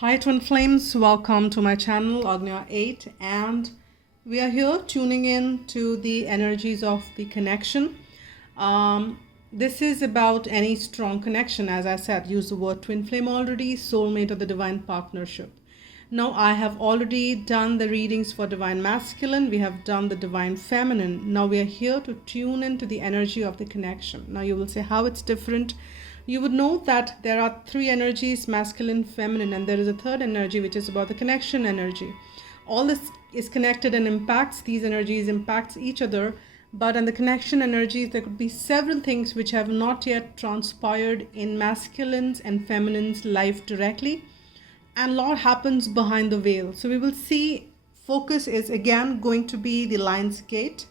Hi Twin Flames, welcome to my channel Agnya 8, and we are here tuning in to the energies of the connection. This is about any strong connection. As I said, use the word twin flame already, soulmate, or the divine partnership. Now I have already done the readings for divine masculine, we have done the divine feminine. Now we are here to tune into the energy of the connection. Now you will say how it's different. You would know that there are three energies, masculine, feminine, and there is a third energy which is about the connection energy. All this is connected and impacts, these energies impacts each other, but in the connection energies there could be several things which have not yet transpired in masculine's and feminine's life directly, and a lot happens behind the veil. So we will see, focus is again going to be the lion's gate,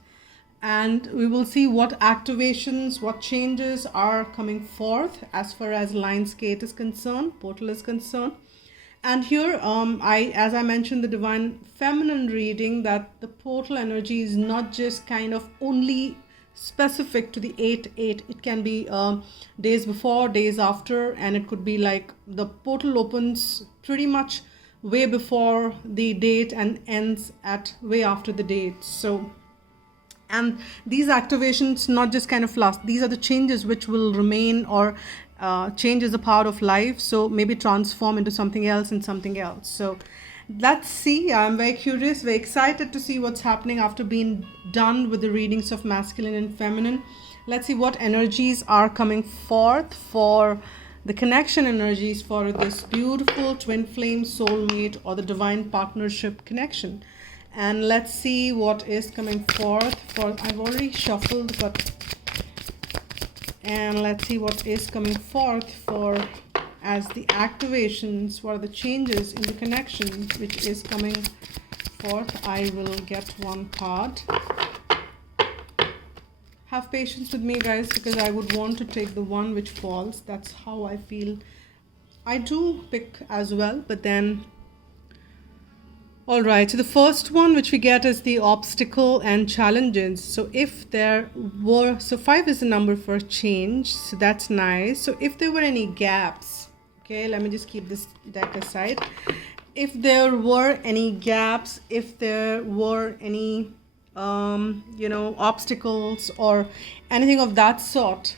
and we will see what activations, what changes are coming forth as far as lion's gate is concerned, portal is concerned. And here as I mentioned the divine feminine reading, that the portal energy is not just kind of only specific to the 8-8. It can be days before, days after, and it could be like the portal opens pretty much way before the date and ends at way after the date. So, and these activations not just kind of last, these are the changes which will remain, or change is a part of life, so maybe transform into something else and something else. So let's see. I'm very curious, very excited to see what's happening after being done with the readings of masculine and feminine. Let's see what energies are coming forth for the connection energies for this beautiful twin flame soulmate or the divine partnership connection. And let's see what is coming forth for, I've already shuffled, but, and let's see what is coming forth for as the activations, what are the changes in the connection which is coming forth. I will get one card. Have patience with me, guys, because I would want to take the one which falls. That's how I feel. I do pick as well, but then all right, so the first one which we get is the obstacle and challenges. So if there were, so 5 is the number for change, so that's nice. So if there were any gaps, okay, let me just keep this deck aside. If there were any gaps, if there were any obstacles or anything of that sort,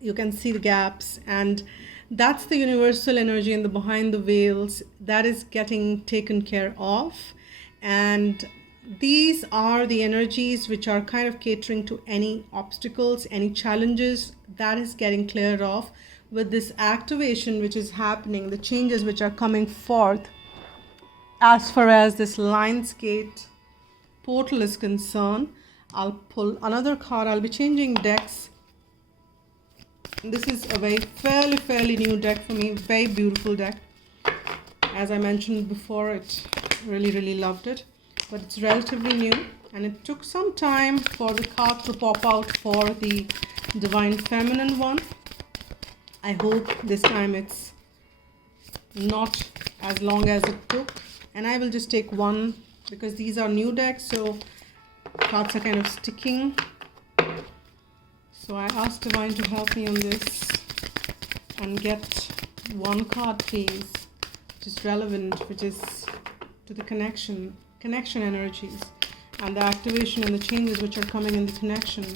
you can see the gaps, and that's the universal energy in the behind the veils that is getting taken care of. And these are the energies which are kind of catering to any obstacles, any challenges that is getting cleared off with this activation which is happening, the changes which are coming forth as far as this lion's gate portal is concerned. I'll pull another card. I'll be changing decks. This is a very fairly new deck for me, very beautiful deck. As I mentioned before, it really loved it, but it's relatively new, and it took some time for the card to pop out for the divine feminine one. I hope this time it's not as long as it took, and I will just take one because these are new decks, so cards are kind of sticking. So I asked Divine to help me on this and get one card, please, which is relevant, which is to the connection energies and the activation and the changes which are coming in the connection.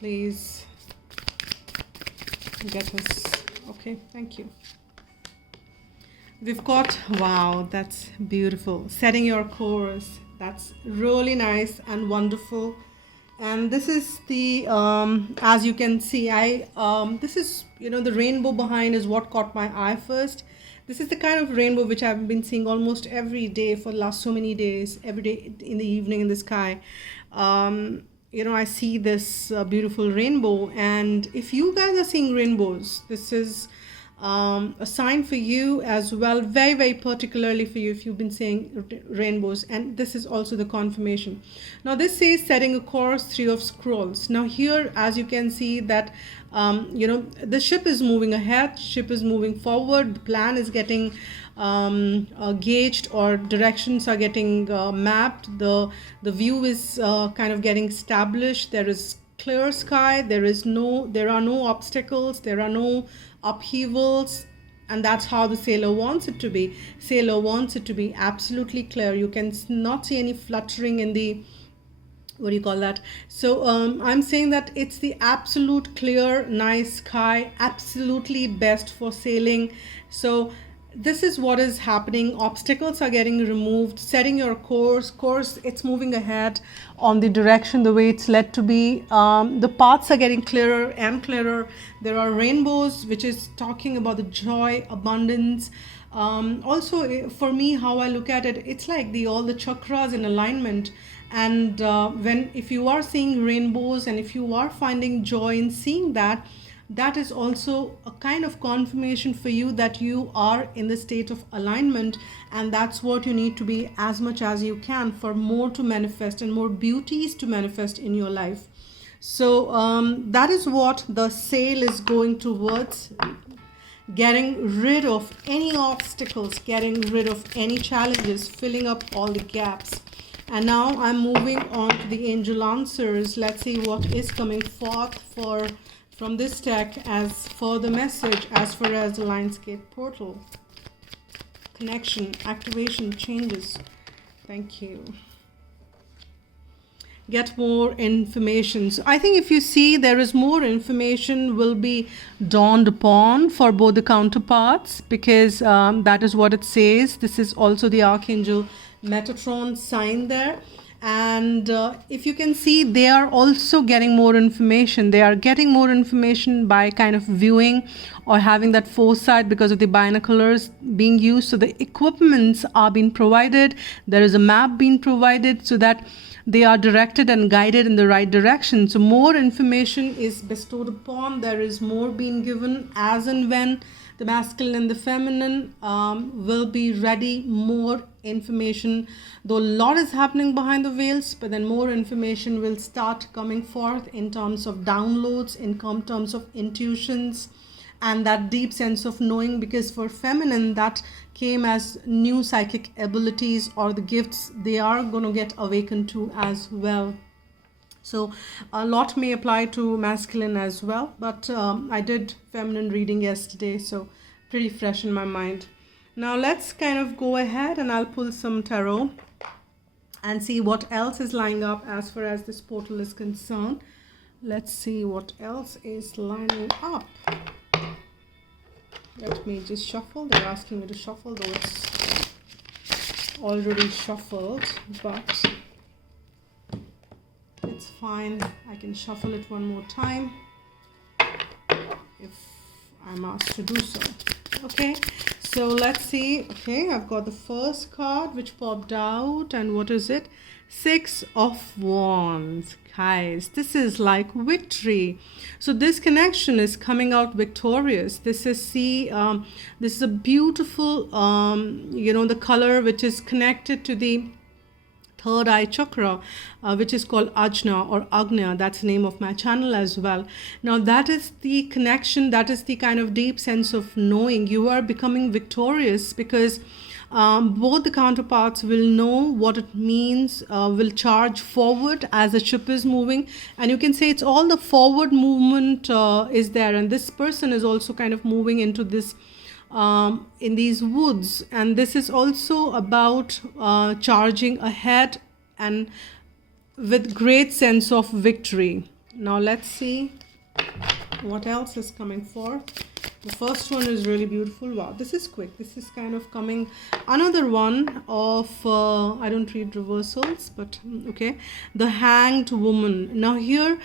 Please get us. Okay, thank you. We've got, wow, that's beautiful. Setting your course. That's really nice and wonderful. And this is the as you can see, this is, the rainbow behind is what caught my eye first. This is the kind of rainbow which I've been seeing almost every day for the last so many days, every day in the evening in the sky. I see this beautiful rainbow, and if you guys are seeing rainbows, this is a sign for you as well, very particularly for you if you've been seeing rainbows. And this is also the confirmation. Now this says setting a course, 3 of scrolls. Now here, as you can see that the ship is moving ahead, ship is moving forward, the plan is getting gauged, or directions are getting mapped, the view is kind of getting established. There is clear sky. There are no obstacles, there are no upheavals, and that's how the sailor wants it to be. Sailor wants it to be absolutely clear. You can not see any fluttering in the, what do you call that? So I'm saying that it's the absolute clear, nice sky, absolutely best for sailing. So this is what is happening. Obstacles are getting removed, setting your course, it's moving ahead on the direction the way it's led to be. The paths are getting clearer and clearer. There are rainbows, which is talking about the joy, abundance. Also for me, how I look at it, it's like all the chakras in alignment. And if you are seeing rainbows and if you are finding joy in seeing that, that is also a kind of confirmation for you that you are in the state of alignment, and that's what you need to be as much as you can for more to manifest and more beauties to manifest in your life. So that is what the sail is going towards, getting rid of any obstacles, getting rid of any challenges, filling up all the gaps. And now I'm moving on to the angel answers. Let's see what is coming forth from this deck as for the message as far as the Lionsgate portal. Connection, activation, changes. Thank you. Get more information. So I think if you see, there is more information will be dawned upon for both the counterparts, because that is what it says. This is also the Archangel Metatron sign there. And if you can see, they are also getting more information. They are getting more information by kind of viewing or having that foresight because of the binoculars being used. So the equipments are being provided. There is a map being provided so that they are directed and guided in the right direction. So more information is bestowed upon. There is more being given as and when the masculine and the feminine will be ready. More information, though a lot is happening behind the veils, but then more information will start coming forth in terms of downloads, in terms of intuitions, and that deep sense of knowing, because for feminine that came as new psychic abilities or the gifts they are going to get awakened to as well. So a lot may apply to masculine as well, but I did feminine reading yesterday, so pretty fresh in my mind. Now let's kind of go ahead and I'll pull some tarot and see what else is lining up as far as this portal is concerned. Let's see what else is lining up. Let me just shuffle. They're asking me to shuffle, though it's already shuffled, but it's fine. I can shuffle it one more time if I'm asked to do so. Okay, so let's see. Okay, I've got the first card which popped out, and what is it? Six of Wands. Guys, this is like victory. So this connection is coming out victorious. This is this is a beautiful the color which is connected to the third eye chakra, which is called Ajna or Agnya. That's the name of my channel as well. Now that is the connection, that is the kind of deep sense of knowing. You are becoming victorious because both the counterparts will know what it means, will charge forward as the ship is moving. And you can say it's all the forward movement is there. And this person is also kind of moving into this in these woods, and this is also about charging ahead and with great sense of victory. Now let's see what else is coming forth. The first one is really beautiful. Wow, this is quick. This is kind of coming. Another one of I don't read reversals, but okay, the Hanged Woman. Now here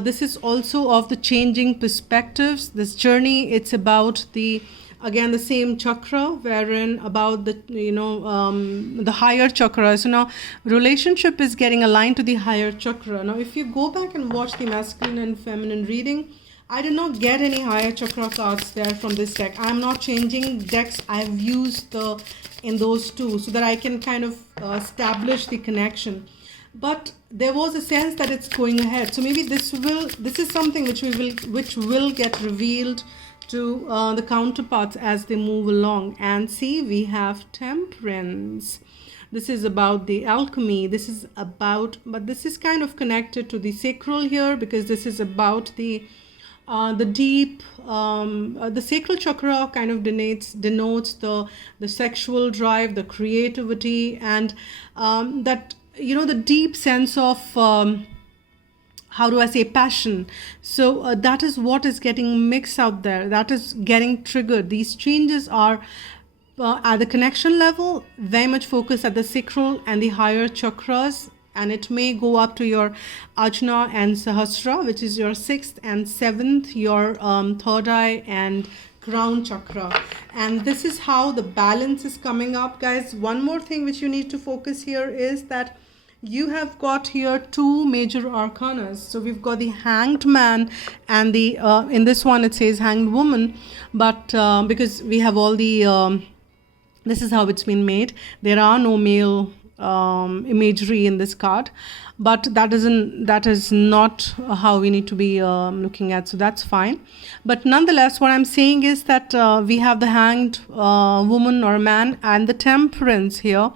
this is also of the changing perspectives. This journey, it's about the again the same chakra, wherein about the the higher chakra. So now relationship is getting aligned to the higher chakra. Now if you go back and watch the masculine and feminine reading, I did not get any higher chakra cards there from this deck. I'm not changing decks. I've used in those two so that I can kind of establish the connection. But there was a sense that it's going ahead. So maybe this is something which will get revealed to the counterparts as they move along. And see, we have Temperance. This is about the alchemy. This is about, but this is kind of connected to the sacral here, because this is about the deep, the sacral chakra kind of denotes the sexual drive, the creativity, and that, you know, the deep sense of how do I say, passion. So that is what is getting mixed out there, that is getting triggered. These changes are at the connection level very much focused at the sacral and the higher chakras, and it may go up to your Ajna and Sahasra, which is your 6th and 7th, your third eye and crown chakra. And this is how the balance is coming up, guys. One more thing which you need to focus here is that you have got here 2 major arcanas. So we've got the Hanged Man and the in this one it says Hanged Woman, but because we have all the this is how it's been made. There are no male imagery in this card, but that is not how we need to be looking at, so that's fine. But nonetheless, what I'm saying is that we have the Hanged woman or man and the Temperance here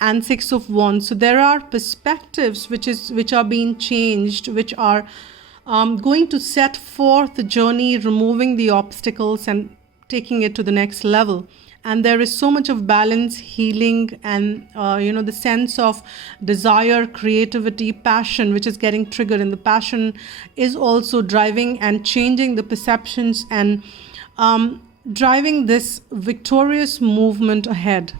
and 6 of Wands. So there are perspectives which are being changed, which are going to set forth the journey, removing the obstacles and taking it to the next level. And there is so much of balance, healing, and you know, the sense of desire, creativity, passion, which is getting triggered. And the passion is also driving and changing the perceptions and driving this victorious movement ahead.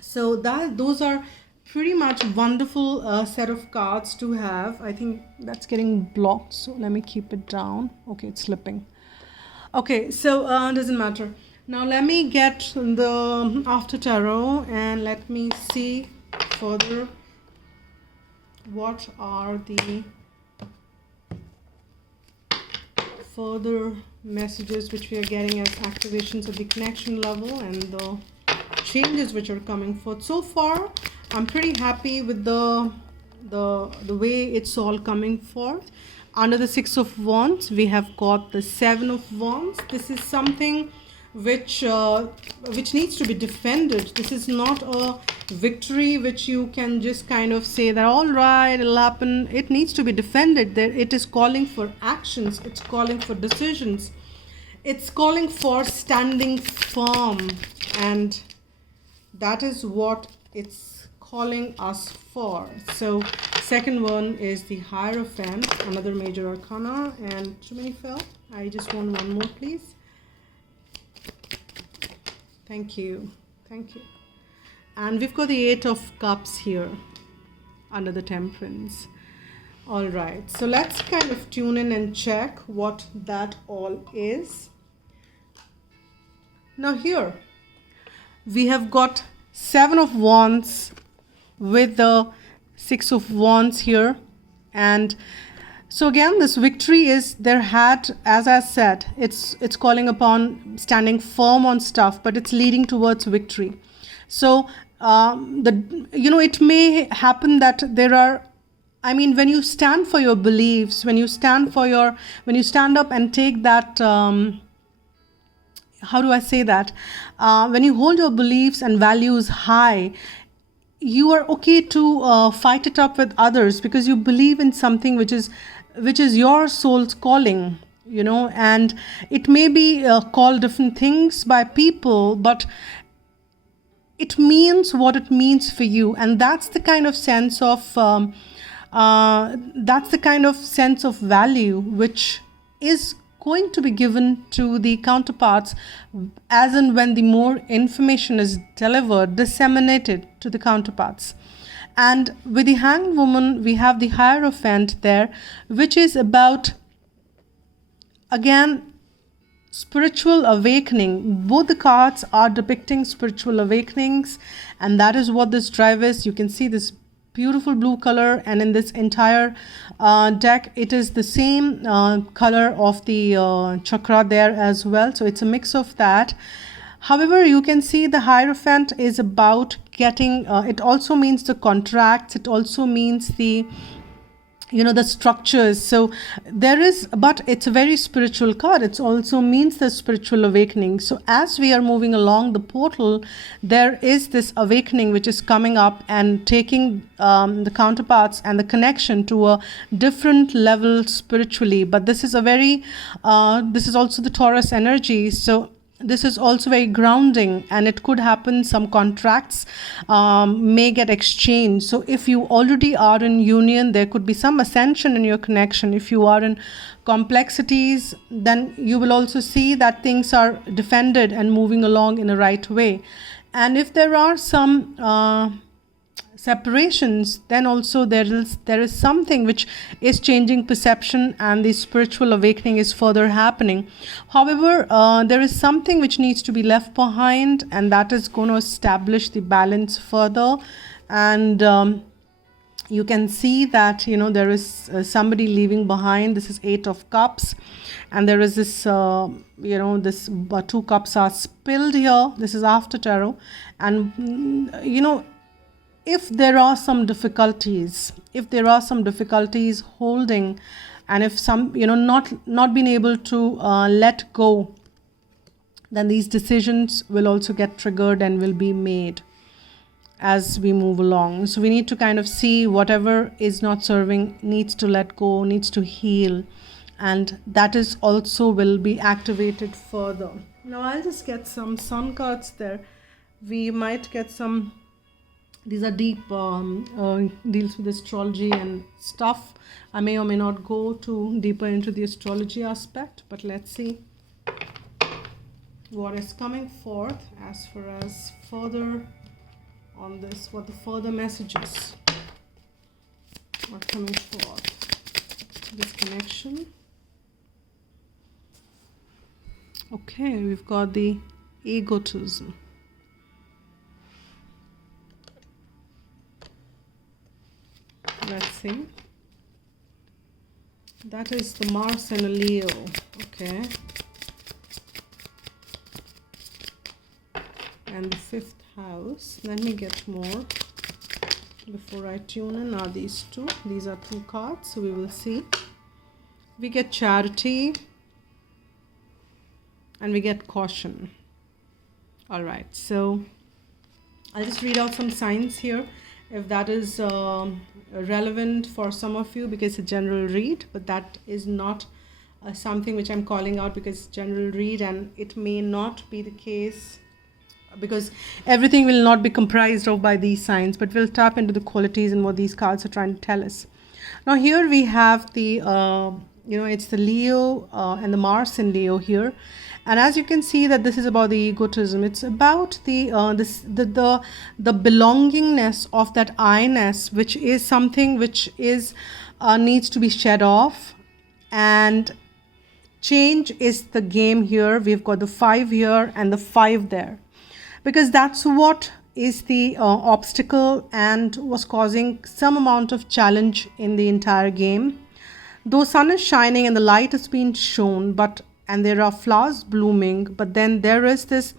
So those are pretty much wonderful set of cards to have. I think that's getting blocked, so let me keep it down. Okay, it's slipping. Okay, so doesn't matter. Now let me get the After Tarot and let me see further what are the further messages which we are getting as activations at the connection level and the changes which are coming forth. So far, I'm pretty happy with the way it's all coming forth. Under the 6 of Wands, we have got the 7 of Wands. This is something which needs to be defended. This is not a victory which you can just kind of say that all right, it'll happen. It needs to be defended. There, it is calling for actions. It's calling for decisions. It's calling for standing firm, and that is what it's calling us for. So second one is the Hierophant, another major arcana, and too many fell. I just want one more, please. Thank you. Thank you. And we've got the 8 of Cups here under the Temperance. All right. So let's kind of tune in and check what that all is. Now here we have got 7 of Wands with the 6 of Wands here. And so again, this victory is there had, as I said, it's calling upon standing firm on stuff, but it's leading towards victory. So it may happen that there are, I mean, when you stand for your beliefs, when you stand up and take that, how do I say that? When you hold your beliefs and values high, you are okay to fight it up with others because you believe in something which is your soul's calling, you know, and it may be called different things by people, but it means what it means for you. And that's the kind of sense of value which is going to be given to the counterparts as and when the more information is delivered, disseminated to the counterparts. And with the Hanged Woman, we have the Hierophant there, which is about, again, spiritual awakening. Both the cards are depicting spiritual awakenings, and that is what this drive is. You can see this beautiful blue color, and in this entire deck, it is the same color of the chakra there as well. So it's a mix of that. However, you can see the Hierophant is about getting, it also means the contracts, it also means the, the structures. So there is, but it's a very spiritual card. It also means the spiritual awakening. So as we are moving along the portal, there is this awakening which is coming up and taking the counterparts and the connection to a different level spiritually. But this is a very this is also the Taurus energy. So this is also very grounding, and it could happen some contracts may get exchanged. So if you already are in union, there could be some ascension in your connection. If you are in complexities, then you will also see that things are defended and moving along in the right way. And if there are some separations, then also there is something which is changing perception, and the spiritual awakening is further happening. However, there is something which needs to be left behind, and that is going to establish the balance further. And you can see that there is somebody leaving behind. This is 8 of Cups, and there is this this 2 cups are spilled here. This is after tarot. And if there are some difficulties holding, and if some not being able to let go, then these decisions will also get triggered and will be made as we move along. So we need to kind of see whatever is not serving needs to let go, needs to heal, and that is also will be activated further. Now I'll just get some sun cards there. We might get some. These are deep deals with astrology and stuff. I may or may not go too deeper into the astrology aspect, but let's see what is coming forth as far as further on this, what the further messages are coming forth. This connection. Okay, we've got the egotism. Let's see. That is the Mars and a Leo. Okay. And the 5th house. Let me get more before I tune in. Are these two? These are 2 cards, so we will see. We get charity and we get caution. All right, so I'll just read out some signs here, if that is relevant for some of you, because it's a general read, but that is not something which I'm calling out because it's general read, and it may not be the case because everything will not be comprised of by these signs, but we'll tap into the qualities and what these cards are trying to tell us. Now here we have the it's the Leo and the Mars in Leo here. And as you can see that this is about the egotism. It's about the belongingness of that I-ness, which is something which is needs to be shed off. And change is the game here. We've got the 5 here and the 5 there, because that's what is the obstacle and was causing some amount of challenge in the entire game. Though sun is shining and the light has been shown, and there are flowers blooming, but then there is this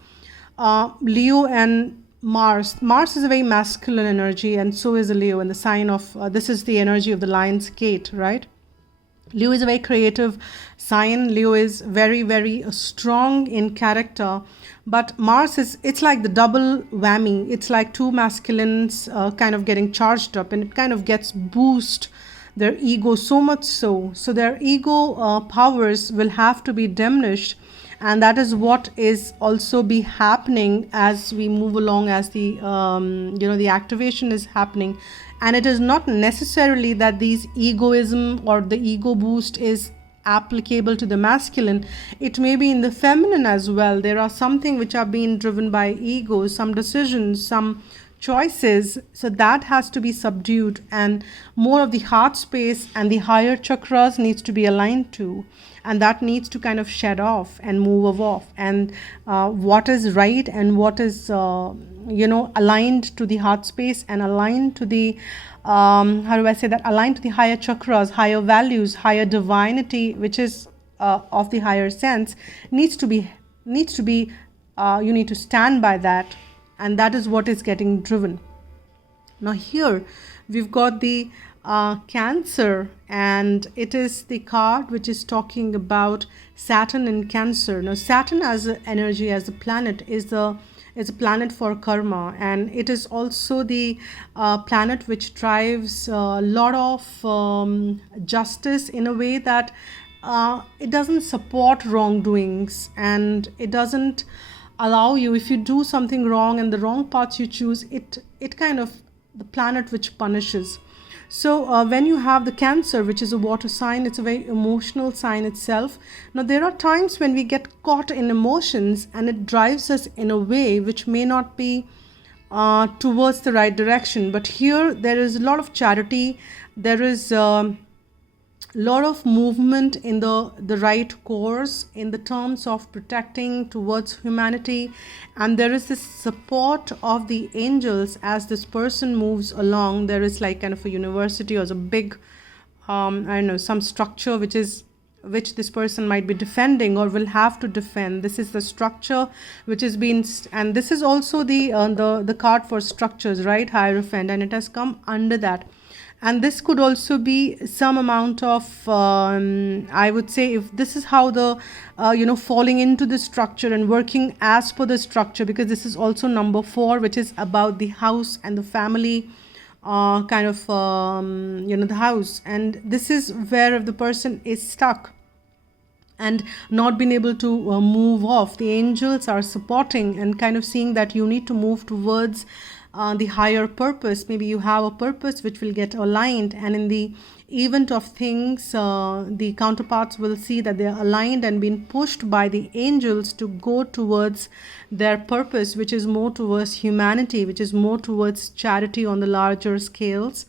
Leo and Mars. Mars is a very masculine energy, and so is a Leo, and the sign of this is the energy of the lion's gate, right? Leo is a very creative sign. Leo is very, very strong in character, but Mars it's like the double whammy. It's like 2 masculines kind of getting charged up, and it kind of gets boost their ego so much so their ego powers will have to be diminished, and that is what is also be happening as we move along, as the the activation is happening. And it is not necessarily that these egoism or the ego boost is applicable to the masculine. It may be in the feminine as well. There are something which are being driven by ego, some decisions, some choices, so that has to be subdued, and more of the heart space and the higher chakras needs to be aligned to, and that needs to kind of shed off and move off. And what is right and what is aligned to the heart space and aligned to the aligned to the higher chakras, higher values, higher divinity, which is of the higher sense, needs to be you need to stand by that. And that is what is getting driven. Now here we've got the Cancer, and it is the card which is talking about Saturn and Cancer. Now, Saturn as an energy, as a planet, is a planet for karma, and it is also the planet which drives a lot of justice in a way that it doesn't support wrongdoings, and it doesn't allow you, if you do something wrong and the wrong paths you choose, it kind of the planet which punishes. So when you have the Cancer, which is a water sign, it's a very emotional sign itself. Now, there are times when we get caught in emotions and it drives us in a way which may not be towards the right direction. But here there is a lot of charity, there is lot of movement in the right course in the terms of protecting towards humanity, and there is this support of the angels as this person moves along. There is like kind of a university or a big I don't know, some structure which this person might be defending or will have to defend. This is the structure which has been, and this is also the card for structures, right? Hierophant, and it has come under that. And this could also be some amount of, I would say, if this is how the, falling into the structure and working as per the structure, because this is also number 4, which is about the house and the family, the house. And this is where if the person is stuck and not been able to move off, the angels are supporting and kind of seeing that you need to move towards the higher purpose. Maybe you have a purpose which will get aligned, and in the event of things, the counterparts will see that they are aligned and being pushed by the angels to go towards their purpose, which is more towards humanity, which is more towards charity on the larger scales,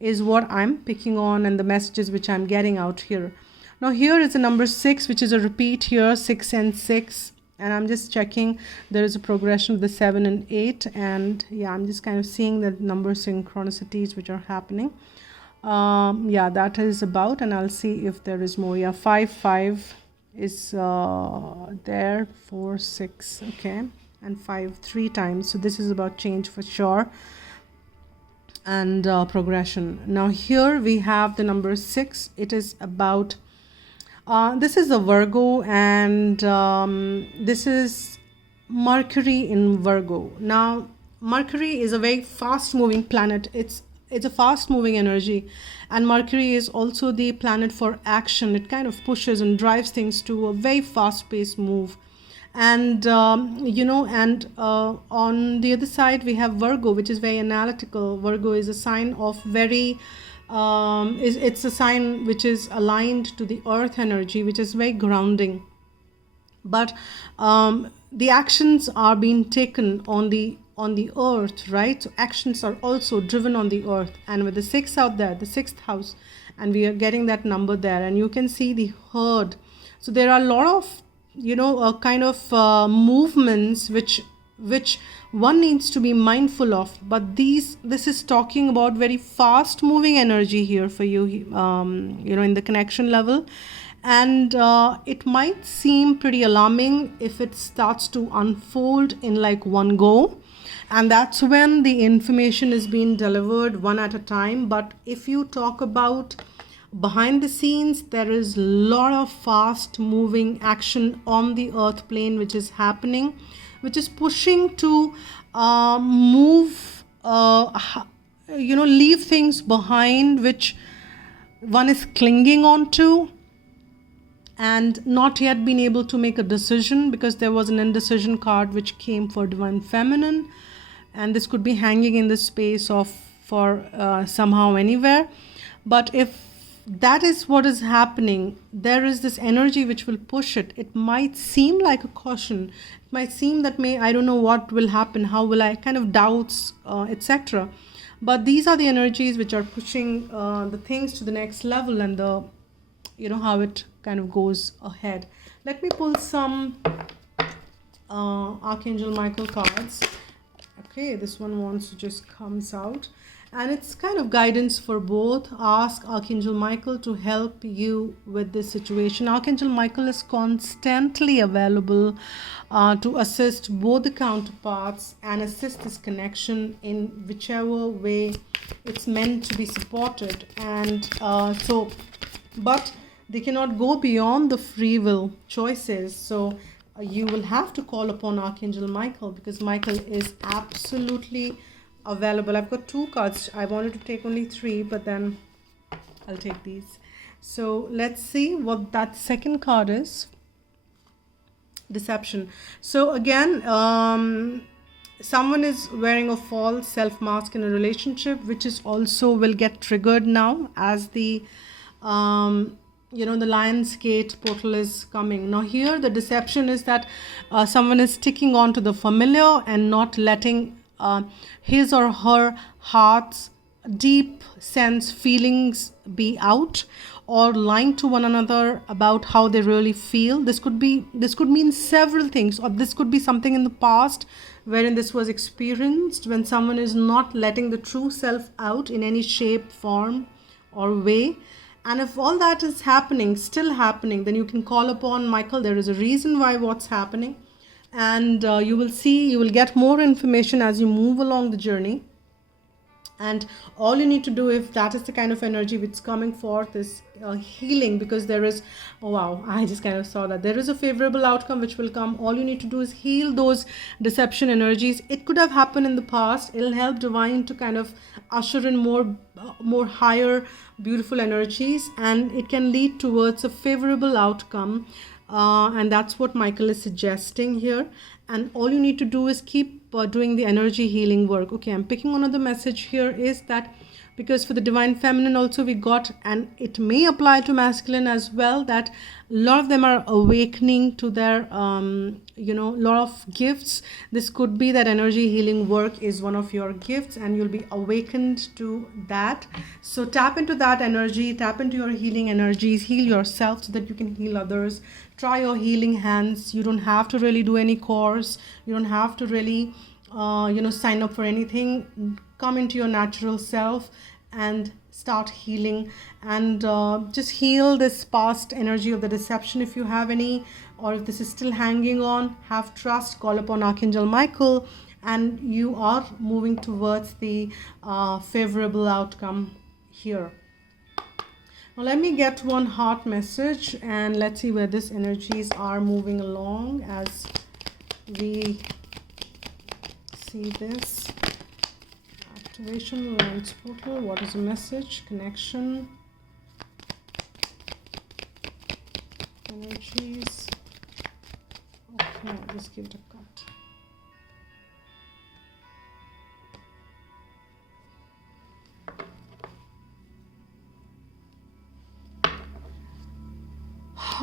is what I'm picking on, and the messages which I'm getting out here. Now, here is the number 6, which is a repeat here, 6 and 6. And I'm just checking, there is a progression of the 7 and 8. And yeah, I'm just kind of seeing the number synchronicities which are happening. That is about, and I'll see if there is more. Yeah, 5 is there, 4, 6, okay, and 5 3 times. So this is about change for sure, and progression. Now, here we have the number 6. It is about this is a Virgo, and this is Mercury in Virgo. Now, Mercury is a very fast moving planet. It's a fast moving energy, and Mercury is also the planet for action. It kind of pushes and drives things to a very fast paced move. And on the other side we have Virgo, which is very analytical. Virgo is a sign of very it's a sign which is aligned to the earth energy, which is very grounding. But the actions are being taken on the earth, right? So actions are also driven on the earth. And with the 6 out there, the 6th house, and we are getting that number there, and you can see the herd. So there are a lot of movements which one needs to be mindful of. But this is talking about very fast moving energy here for you, in the connection level. And it might seem pretty alarming if it starts to unfold in like one go, and that's when the information is being delivered one at a time. But if you talk about behind the scenes, there is a lot of fast moving action on the earth plane which is happening, which is pushing to move, leave things behind which one is clinging on to and not yet been able to make a decision, because there was an indecision card which came for Divine Feminine, and this could be hanging in the space of for somehow anywhere. But if that is what is happening, there is this energy which will push it. It might seem like a caution. It might seem that I don't know what will happen, how will I, kind of doubts, etc. But these are the energies which are pushing the things to the next level, and how it kind of goes ahead. Let me pull some Archangel Michael cards. Okay, this one wants to just comes out. and it's kind of guidance for both. Ask Archangel Michael to help you with this situation. Archangel Michael is constantly available to assist both the counterparts and assist this connection in whichever way it's meant to be supported. And but they cannot go beyond the free will choices. So you will have to call upon Archangel Michael, because Michael is absolutely available. I've got 2 cards. I wanted to take only 3, but then I'll take these. So let's see what that second card is. Deception. So again, someone is wearing a false self mask in a relationship, which is also will get triggered now as the the Lion's Gate portal is coming. Now here the deception is that someone is sticking on to the familiar and not letting his or her heart's deep sense feelings be out, or lying to one another about how they really feel. This could mean several things, or this could be something in the past wherein this was experienced, when someone is not letting the true self out in any shape, form or way. And if all that is still happening, then you can call upon Michael. There is a reason why what's happening, and you will get more information as you move along the journey. And all you need to do, if that is the kind of energy which is coming forth, is healing, because there is, oh wow, I just kind of saw that there is a favorable outcome which will come. All you need to do is heal those deception energies. It could have happened in the past. It'll help divine to kind of usher in more higher beautiful energies, and it can lead towards a favorable outcome. And that's what Michael is suggesting here. And all you need to do is keep doing the energy healing work. Okay, I'm picking another message here, is that because for the divine feminine also we got, and it may apply to masculine as well, that a lot of them are awakening to their lot of gifts. This could be that energy healing work is one of your gifts, and you'll be awakened to that. So tap into that energy, tap into your healing energies, heal yourself so that you can heal others. Try your healing hands. You don't have to really do any course. You don't have to really sign up for anything. Come into your natural self and start healing, and just heal this past energy of the deception if you have any, or if this is still hanging on. Have trust, call upon Archangel Michael, and you are moving towards the favorable outcome here. Now let me get one heart message, and let's see where these energies are moving along as we see this. Activation, Lance portal. What is the message? Connection. Energies. Okay, I'll just give it a cut.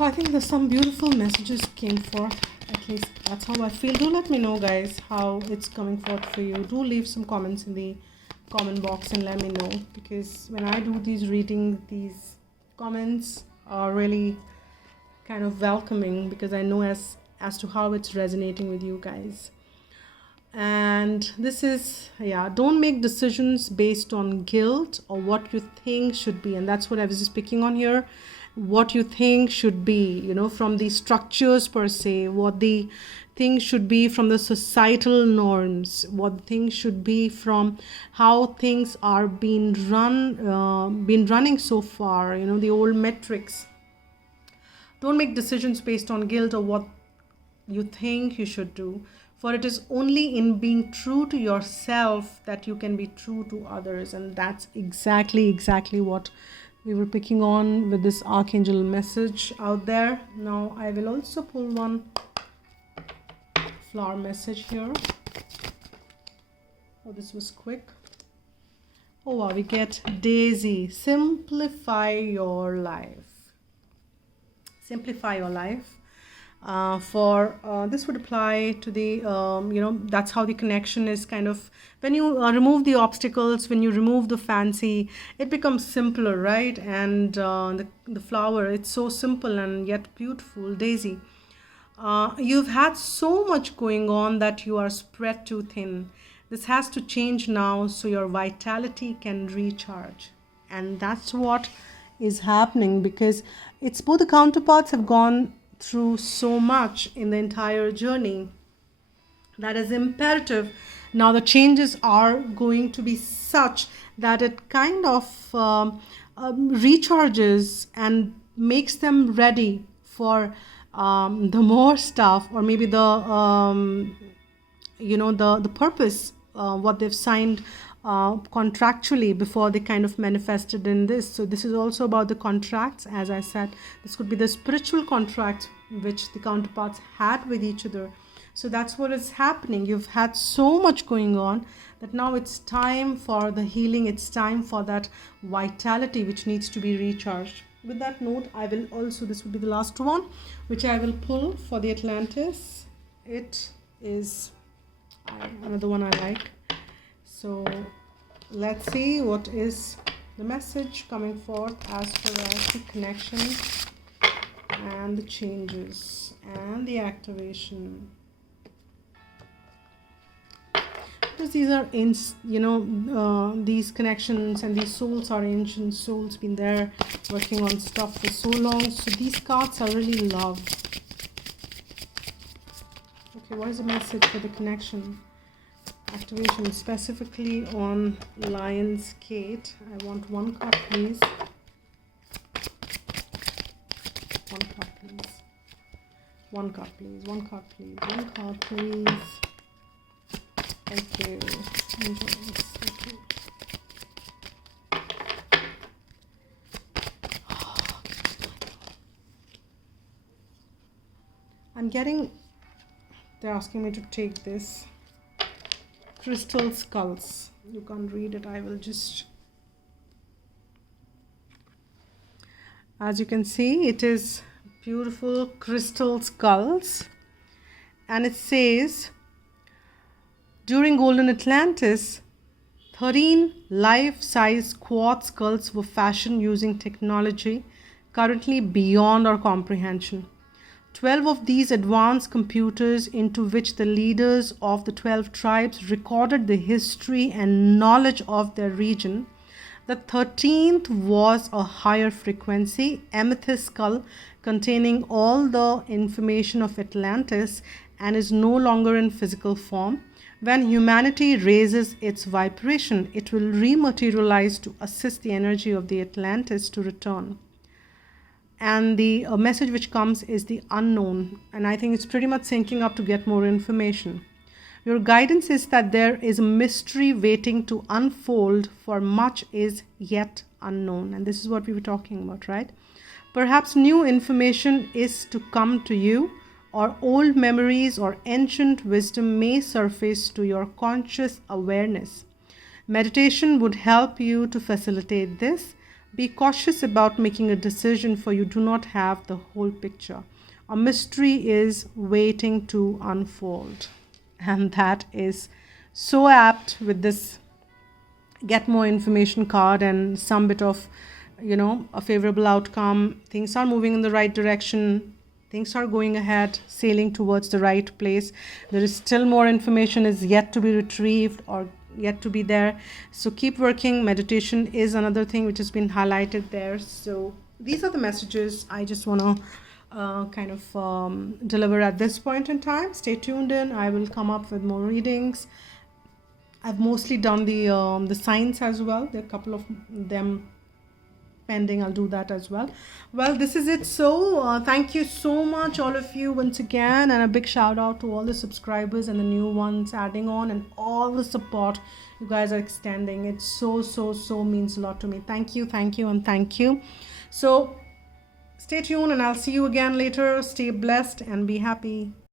I think there's some beautiful messages came forth. At least that's how I feel. Do let me know, guys, how it's coming forth for you. Do leave some comments in the comment box and let me know, because when I do these readings, these comments are really kind of welcoming, because I know as to how it's resonating with you guys. And this is, don't make decisions based on guilt or what you think should be. And that's what I was just picking on here. What you think should be, from the structures per se, what the things should be from the societal norms, what things should be from how things are been running so far, the old metrics. Don't make decisions based on guilt or what you think you should do, for it is only in being true to yourself that you can be true to others. And that's exactly what we were picking on with this archangel message out there. Now I will also pull one flower message here. Oh, this was quick. Oh wow, we get Daisy. Simplify your life. Simplify your life. This would apply to the that's how the connection is kind of, when you remove the obstacles, when you remove the fancy, it becomes simpler, right? And the flower, it's so simple and yet beautiful. Daisy, you've had so much going on that you are spread too thin. This has to change now so your vitality can recharge. And that's what is happening, because it's both the counterparts have gone through so much in the entire journey that is imperative. Now the changes are going to be such that it kind of recharges and makes them ready for the more stuff, or maybe the purpose, what they've signed contractually before they kind of manifested in this. So this is also about the contracts. As I said, this could be the spiritual contracts which the counterparts had with each other. So that's what is happening. You've had so much going on that now it's time for the healing. It's time for that vitality which needs to be recharged. With that note, I will also, this will be the last one which I will pull for the Atlantis. It is another one I like. So let's see what is the message coming forth as far as the connection and the changes and the activation. Because these are these connections and these souls are ancient souls, been there working on stuff for so long. So these cards are really love. Okay, what is the message for the connection activation, specifically on Lionsgate? I want one card, please. One card, please. One card, please. One card, please. One card, please. Thank you. Enjoy this. Thank you. I'm getting, they're asking me to take this. Crystal skulls. You can't read it. I will just, as you can see, it is beautiful crystal skulls, and it says, during Golden Atlantis, 13 life-size quartz skulls were fashioned using technology currently beyond our comprehension. 12 of these advanced computers, into which the leaders of the 12 tribes recorded the history and knowledge of their region. The 13th was a higher frequency amethyst skull containing all the information of Atlantis and is no longer in physical form. When humanity raises its vibration, it will rematerialize to assist the energy of the Atlantis to return. And the message which comes is the unknown. And I think it's pretty much syncing up to get more information. Your guidance is that there is a mystery waiting to unfold, for much is yet unknown. And this is what we were talking about, right? Perhaps new information is to come to you, or old memories or ancient wisdom may surface to your conscious awareness. Meditation would help you to facilitate this. Be cautious about making a decision, for you do not have the whole picture. A mystery is waiting to unfold. And that is so apt with this get more information card and some bit of, a favorable outcome. Things are moving in the right direction. Things are going ahead, sailing towards the right place. There is still more information is yet to be retrieved or yet to be there. So keep working. Meditation is another thing which has been highlighted there. So these are the messages I just want to deliver at this point in time. Stay tuned in. I will come up with more readings. I've mostly done the signs as well. There are a couple of them pending. I'll do that as well. Well, this is it. So thank you so much, all of you, once again, and a big shout out to all the subscribers and the new ones adding on, and all the support you guys are extending. It so means a lot to me. Thank you, and thank you. So stay tuned, and I'll see you again later. Stay blessed and be happy.